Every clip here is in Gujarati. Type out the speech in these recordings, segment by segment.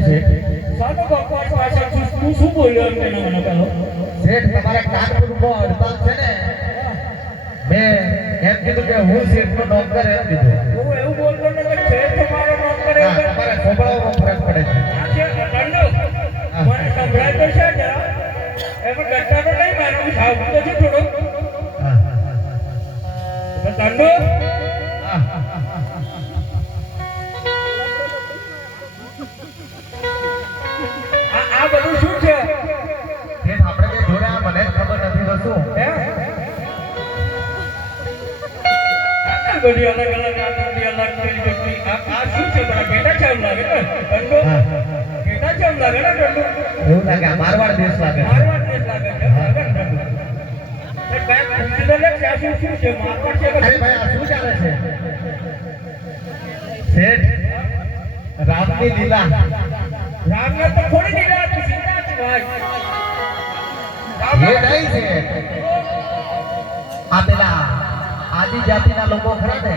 છે સાનો બકવાસ પાછળ તું શું બોલ્યો એમ તેને મને કહો શેઠ તમારે કાનપુરમાં હડતાલ છે ને મેં એમ કીધું કે હું શેઠનો નોકર એમ કીધું હું એવું બોલતો ને કે છે તમારો નોકર એમ હા, તમારે ખોબળામાં ફરક પડે છે આજે કંડો મને સંભળાય તો છે જ એમાં ડરતા તો નહીં મારું સાવ તો છે થોડો હા કંડો આ બધું શું છે શેઠ આપણે જે જોડ્યા મને જ ખબર નથી તો શું હે બધી અલગ અલગ આકૃતિ અલગ કરી આ શું છે બરા બેટા છે એમ લાગે ને કંડો બેટા છે એમ લાગે ને કંડો એવું લાગે આ મારવાડ દેશ લાગે છે. મારવાડ દેશ લાગે છે લાગે ને કંડો એ કઈ પૂછી લે કે આ શું છે મારવાડ છે અરે ભાઈ આ શું ચાલે છે શેઠ રામની લીલા રામને તો થોડી દીધા તું સીધા જ ભાઈ એ નહીં છે આ પેલા આદિજાતિના લોકો ખરા ને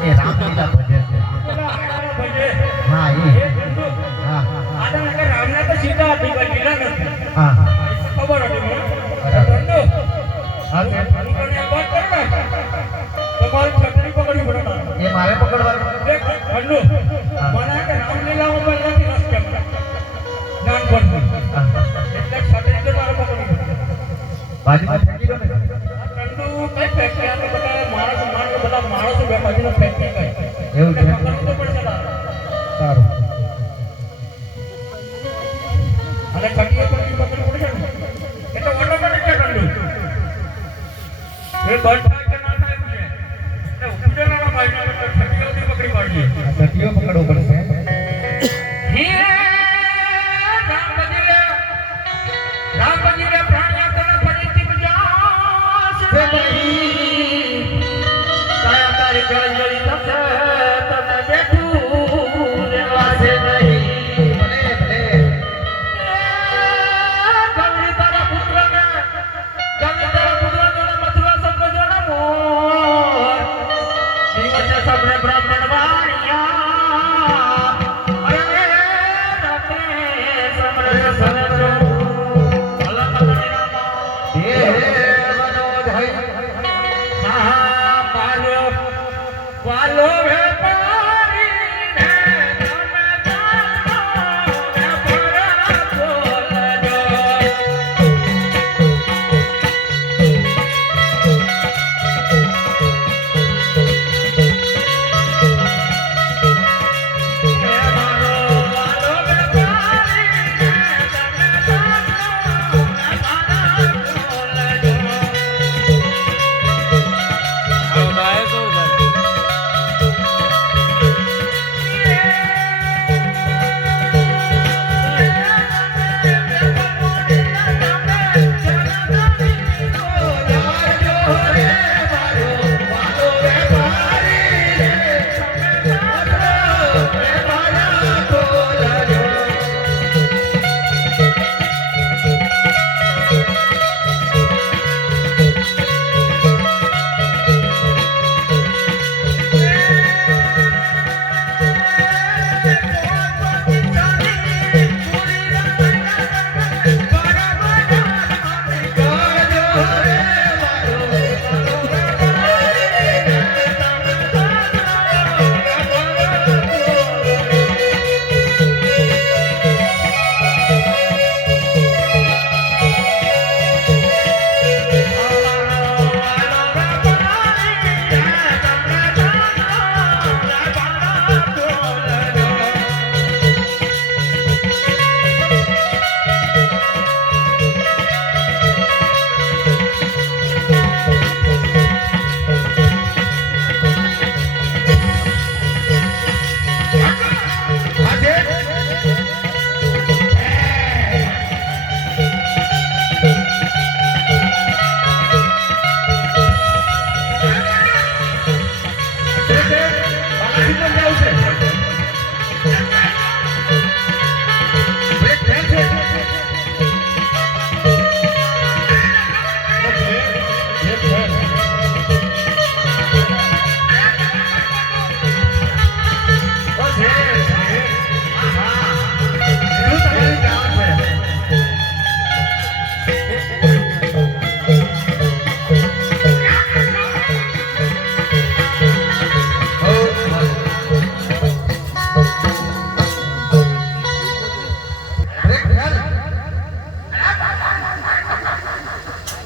એ રામલીલા ભજે છે હા એ હા રામને તો સીધા હતી પણ લીલા નથી હા ખબર હતી મને હા શેઠ. તમારી છત્રી પકડી પડે એ મારે પકડવાનું ઠંડુ મને કે રામલીલા ઉપર નથી રસ કેમ જ્ઞાન પડતું હા. એટલે છત્રી તો મારે પકડવી પડે બાજુમાં ફેંકી દો ને ઠંડુ કઈ ફેક્ટરી આપણે બધા બધા માણસો બેઠા છે ફેક્ટરી કઈ એવું છે પકડવું તો પડશે તારે. સારું અને છત્રી પકડવી પડશે ને એટલે ઓટોમેટિક છે ઠંડુ એ બંધ થાય કે ના થાય છે એટલે ઉઠેલા ભાઈ છત્રીઓથી પકડી પાડીએ આ સતીઓ પકડવો પડશે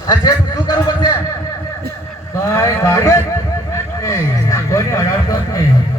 આ શેઠ શું કરવું પડશે ભાઈ ગાડી એ કોઈને અડાડતો જ નહીં